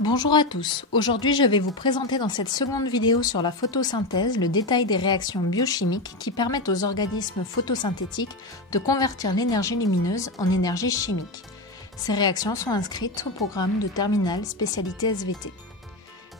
Bonjour à tous, aujourd'hui je vais vous présenter dans cette seconde vidéo sur la photosynthèse le détail des réactions biochimiques qui permettent aux organismes photosynthétiques de convertir l'énergie lumineuse en énergie chimique. Ces réactions sont inscrites au programme de terminale spécialité SVT.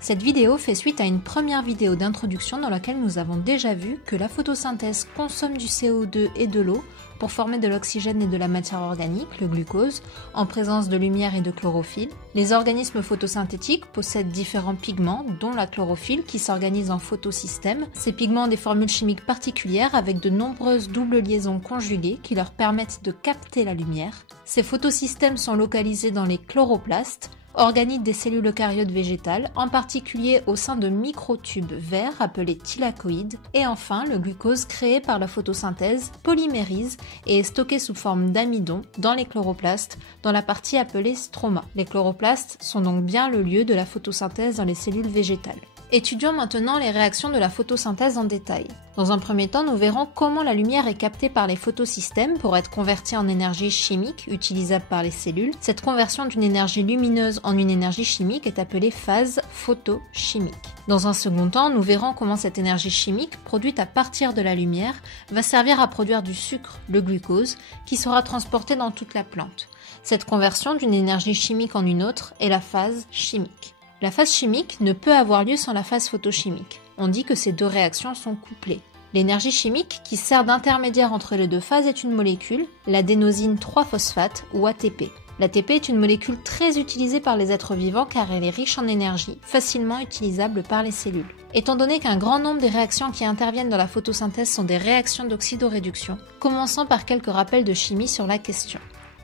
Cette vidéo fait suite à une première vidéo d'introduction dans laquelle nous avons déjà vu que la photosynthèse consomme du CO2 et de l'eau pour former de l'oxygène et de la matière organique, le glucose, en présence de lumière et de chlorophylle. Les organismes photosynthétiques possèdent différents pigments, dont la chlorophylle qui s'organise en photosystèmes. Ces pigments ont des formules chimiques particulières avec de nombreuses doubles liaisons conjuguées qui leur permettent de capter la lumière. Ces photosystèmes sont localisés dans les chloroplastes, organites des cellules eucaryotes végétales, en particulier au sein de microtubes verts appelés thylakoïdes, et enfin le glucose créé par la photosynthèse polymérise et est stocké sous forme d'amidon dans les chloroplastes, dans la partie appelée stroma. Les chloroplastes sont donc bien le lieu de la photosynthèse dans les cellules végétales. Étudions maintenant les réactions de la photosynthèse en détail. Dans un premier temps, nous verrons comment la lumière est captée par les photosystèmes pour être convertie en énergie chimique utilisable par les cellules. Cette conversion d'une énergie lumineuse en une énergie chimique est appelée phase photochimique. Dans un second temps, nous verrons comment cette énergie chimique, produite à partir de la lumière, va servir à produire du sucre, le glucose, qui sera transporté dans toute la plante. Cette conversion d'une énergie chimique en une autre est la phase chimique. La phase chimique ne peut avoir lieu sans la phase photochimique. On dit que ces deux réactions sont couplées. L'énergie chimique qui sert d'intermédiaire entre les deux phases est une molécule, l'adénosine 3-phosphate ou ATP. L'ATP est une molécule très utilisée par les êtres vivants car elle est riche en énergie, facilement utilisable par les cellules. Étant donné qu'un grand nombre des réactions qui interviennent dans la photosynthèse sont des réactions d'oxydoréduction, commençons par quelques rappels de chimie sur la question.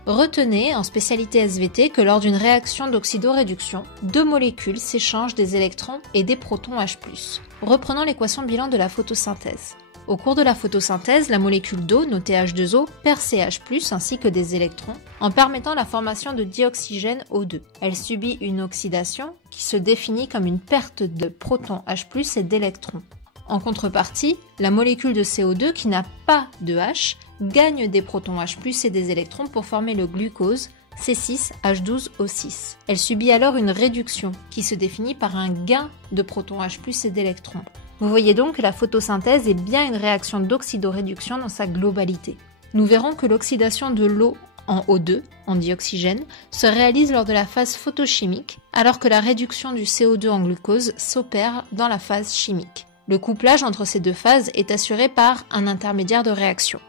Retenez, en spécialité SVT, que lors d'une réaction d'oxydoréduction, deux molécules s'échangent des électrons et des protons H+. Reprenons l'équation bilan de la photosynthèse. Au cours de la photosynthèse, la molécule d'eau, notée H2O, perd ses H+, ainsi que des électrons, en permettant la formation de dioxygène O2. Elle subit une oxydation qui se définit comme une perte de protons H+, et d'électrons. En contrepartie, la molécule de CO2 qui n'a pas de H gagne des protons H+, et des électrons pour former le glucose C6H12O6. Elle subit alors une réduction qui se définit par un gain de protons H+, et d'électrons. Vous voyez donc que la photosynthèse est bien une réaction d'oxydoréduction dans sa globalité. Nous verrons que l'oxydation de l'eau en O2, en dioxygène, se réalise lors de la phase photochimique, alors que la réduction du CO2 en glucose s'opère dans la phase chimique. Le couplage entre ces deux phases est assuré par un intermédiaire de réaction.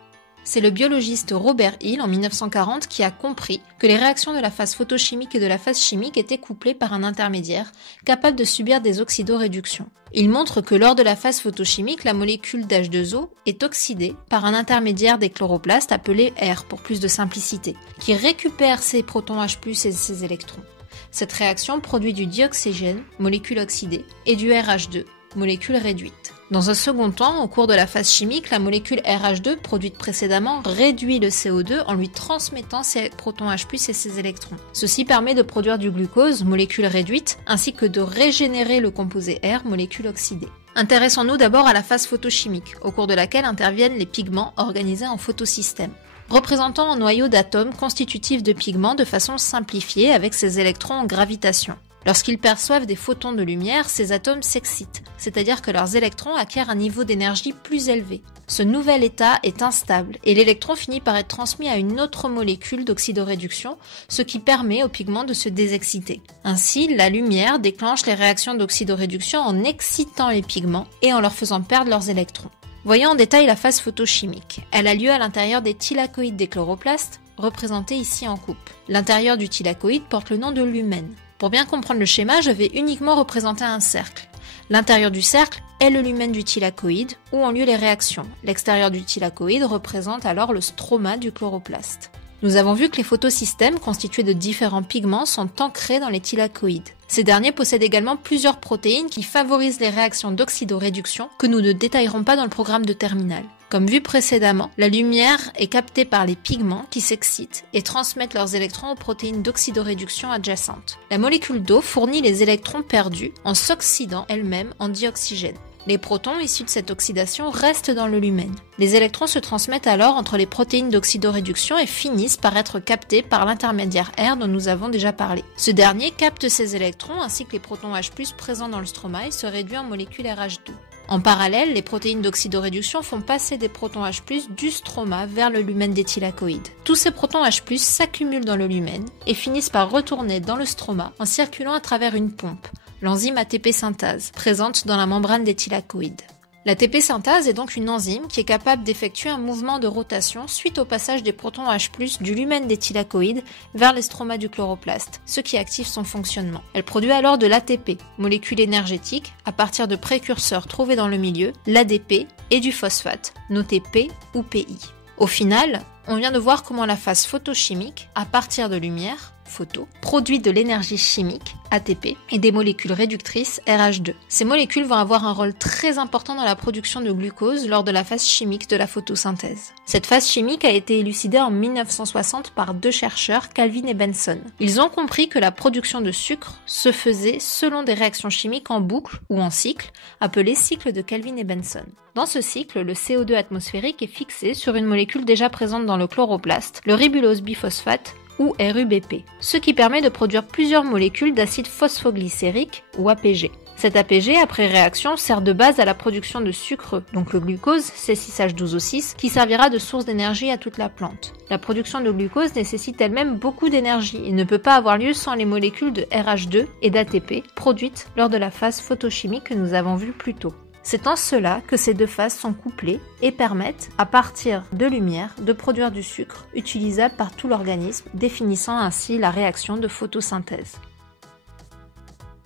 C'est le biologiste Robert Hill en 1940 qui a compris que les réactions de la phase photochimique et de la phase chimique étaient couplées par un intermédiaire capable de subir des oxydoréductions. Il montre que lors de la phase photochimique, la molécule d'H2O est oxydée par un intermédiaire des chloroplastes appelé R pour plus de simplicité, qui récupère ses protons H+, et ses électrons. Cette réaction produit du dioxygène, molécule oxydée, et du RH2, molécule réduite. Dans un second temps, au cours de la phase chimique, la molécule RH2 produite précédemment réduit le CO2 en lui transmettant ses protons H+, et ses électrons. Ceci permet de produire du glucose, molécule réduite, ainsi que de régénérer le composé R, molécule oxydée. Intéressons-nous d'abord à la phase photochimique, au cours de laquelle interviennent les pigments organisés en photosystèmes. Représentant un noyau d'atomes constitutifs de pigments de façon simplifiée avec ses électrons en gravitation. Lorsqu'ils perçoivent des photons de lumière, ces atomes s'excitent, c'est-à-dire que leurs électrons acquièrent un niveau d'énergie plus élevé. Ce nouvel état est instable et l'électron finit par être transmis à une autre molécule d'oxydoréduction, ce qui permet aux pigments de se désexciter. Ainsi, la lumière déclenche les réactions d'oxydoréduction en excitant les pigments et en leur faisant perdre leurs électrons. Voyons en détail la phase photochimique. Elle a lieu à l'intérieur des thylakoïdes des chloroplastes, représentés ici en coupe. L'intérieur du thylakoïde porte le nom de lumen. Pour bien comprendre le schéma, je vais uniquement représenter un cercle. L'intérieur du cercle est le lumen du thylakoïde, où ont lieu les réactions. L'extérieur du thylakoïde représente alors le stroma du chloroplaste. Nous avons vu que les photosystèmes constitués de différents pigments sont ancrés dans les thylakoïdes. Ces derniers possèdent également plusieurs protéines qui favorisent les réactions d'oxydoréduction que nous ne détaillerons pas dans le programme de terminale. Comme vu précédemment, la lumière est captée par les pigments qui s'excitent et transmettent leurs électrons aux protéines d'oxydoréduction adjacentes. La molécule d'eau fournit les électrons perdus en s'oxydant elle-même en dioxygène. Les protons issus de cette oxydation restent dans le lumen. Les électrons se transmettent alors entre les protéines d'oxydoréduction et finissent par être captés par l'intermédiaire R dont nous avons déjà parlé. Ce dernier capte ces électrons ainsi que les protons H+ présents dans le stroma et se réduit en molécule RH2. En parallèle, les protéines d'oxydoréduction font passer des protons H+ du stroma vers le lumen d'éthylacoïde. Tous ces protons H+ s'accumulent dans le lumen et finissent par retourner dans le stroma en circulant à travers une pompe, l'enzyme ATP synthase, présente dans la membrane d'éthylacoïde. L'ATP synthase est donc une enzyme qui est capable d'effectuer un mouvement de rotation suite au passage des protons H+ du lumen d'éthylacoïde vers les stromas du chloroplaste, ce qui active son fonctionnement. Elle produit alors de l'ATP, molécule énergétique, à partir de précurseurs trouvés dans le milieu, l'ADP et du phosphate, noté P ou PI. Au final, on vient de voir comment la phase photochimique, à partir de lumière, photo, produit de l'énergie chimique, ATP, et des molécules réductrices, RH2. Ces molécules vont avoir un rôle très important dans la production de glucose lors de la phase chimique de la photosynthèse. Cette phase chimique a été élucidée en 1960 par deux chercheurs, Calvin et Benson. Ils ont compris que la production de sucre se faisait selon des réactions chimiques en boucle ou en cycle, appelées cycles de Calvin et Benson. Dans ce cycle, le CO2 atmosphérique est fixé sur une molécule déjà présente dans le chloroplaste, le ribulose biphosphate, ou RUBP, ce qui permet de produire plusieurs molécules d'acide phosphoglycérique ou APG. Cet APG, après réaction, sert de base à la production de sucre, donc le glucose, C6H12O6, qui servira de source d'énergie à toute la plante. La production de glucose nécessite elle-même beaucoup d'énergie et ne peut pas avoir lieu sans les molécules de RH2 et d'ATP produites lors de la phase photochimique que nous avons vue plus tôt. C'est en cela que ces deux phases sont couplées et permettent, à partir de lumière, de produire du sucre utilisable par tout l'organisme, définissant ainsi la réaction de photosynthèse.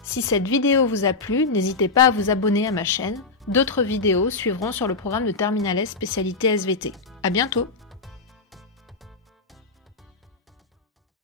Si cette vidéo vous a plu, n'hésitez pas à vous abonner à ma chaîne. D'autres vidéos suivront sur le programme de Terminal S spécialité SVT. À bientôt!